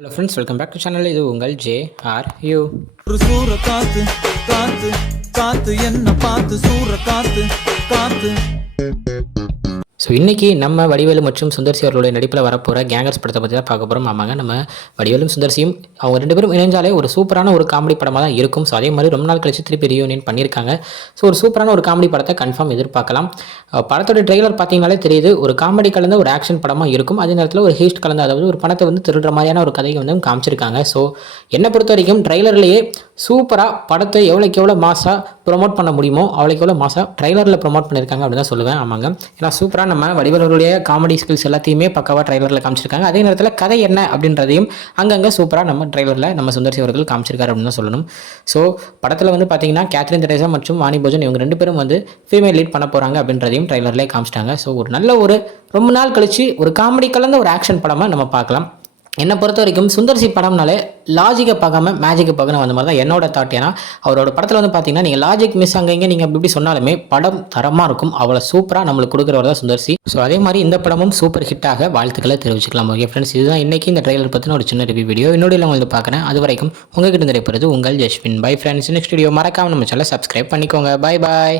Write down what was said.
Hello friends, welcome back to channel. இது உங்கள் JRU. ஒரு சூற காத்து காத்து காத்து என்ன பார்த்து சூற காத்து காத்து. ஸோ இன்றைக்கி நம்ம வடிவேலு மற்றும் சுந்தர்சி அவர்களுடைய நடிப்பில் வரப்போகிற கேங்கர்ஸ் படத்தை பற்றி தான் பார்க்க போகிறோம். ஆமாங்க, நம்ம வடிவேலும் சுந்தர்சியும் அவங்க ரெண்டு பேரும் இணைஞ்சாலே ஒரு சூப்பரான ஒரு காமெடி படமாக தான் இருக்கும். ஸோ அதே மாதிரி ரொம்ப நாள் கழிச்சு திருப்பி ரியூனியன் பண்ணியிருக்காங்க. ஸோ ஒரு சூப்பரான ஒரு காமெடி படத்தை கன்ஃபார்ம் எதிர்பார்க்கலாம். படத்தோட ட்ரெய்லர் பார்த்தீங்கனாலே தெரியுது, ஒரு காமெடி கலந்த ஒரு ஆக்ஷன் படமாக இருக்கும். அதே நேரத்தில் ஒரு ஹீஸ்ட் கலந்த, அதாவது ஒரு பணத்தை வந்து திருடுற மாதிரியான ஒரு கதையை வந்து காமிச்சிருக்காங்க. ஸோ என்னை பொறுத்த வரைக்கும் ட்ரெய்லர்லேயே சூப்பராக படத்தை எவ்வளோக்கு எவ்வளோ மாசாக ப்ரொமோட் பண்ண முடியுமோ அவ்வளோக்கு எவ்வளோ மாசாக ட்ரெய்லரில் ப்ரொமோட் பண்ணியிருக்காங்க அப்படின்னு தான் சொல்லுவேன். ஆமாங்க, ஏன்னா சூப்பராக நம்ம வடிவேலருடைய காமெடி ஸ்கில்ஸ் எல்லாத்தையுமே பக்காவாக ட்ரெய்லரில் காமிச்சிருக்காங்க. அதே நேரத்தில் கதை என்ன அப்படின்றதையும் அங்கங்கே சூப்பராக நம்ம ட்ரெய்லரில் நம்ம சுந்தர்சி அவர்கள் காமிச்சிருக்காரு அப்படின்னு தான் சொல்லணும். ஸோ படத்தில் வந்து பார்த்தீங்கன்னா கேத்ரின் தெரேசா மற்றும் வாணி போஜன் இவங்க ரெண்டு பேரும் வந்து ஃபீமேல் லீட் பண்ண போகிறாங்க அப்படின்றதையும் ட்ரெய்லர்லேயே காமிச்சிட்டாங்க. ஸோ ஒரு நல்ல ஒரு ரொம்ப நாள் கழிச்சு ஒரு காமெடி கலந்த ஒரு ஆக்ஷன் படமாக நம்ம பார்க்கலாம். என்னை பொறுத்த வரைக்கும் சுந்தர்சி படம்னாலே லாஜிக்கை பார்க்காம மேஜிக்கை பார்க்கணும், அந்த மாதிரி தான் என்னோட தாட். ஏன்னா அவரோட படத்தில் வந்து பார்த்தீங்கன்னா நீங்கள் லாஜிக் மிஸ் அங்கே நீங்கள் அப்படி சொன்னாலுமே படம் தரமாக இருக்கும். அவ்வளோ சூப்பராக நம்மளுக்கு கொடுக்குறவர் தான் சுந்தர்சி. ஸோ அதே மாதிரி இந்த படமும் சூப்பர் ஹிட்டாக வாழ்த்துக்களை தெரிவிச்சுக்கலாம். ஓகே ஃப்ரெண்ட்ஸ், இதுதான் இன்றைக்கி இந்த ட்ரெய்லர் பற்றின ஒரு சின்ன ரிவ்யூ வீடியோ. என்னோட உங்களுக்கு பார்க்குறேன். அது வரைக்கும் உங்ககிட்ட நிறைய உங்கள் Jaswin. Bye friends, next video மறக்காமல் நம்ம சேனலை சப்ஸ்கிரைப் பண்ணிக்கோங்க. Bye bye.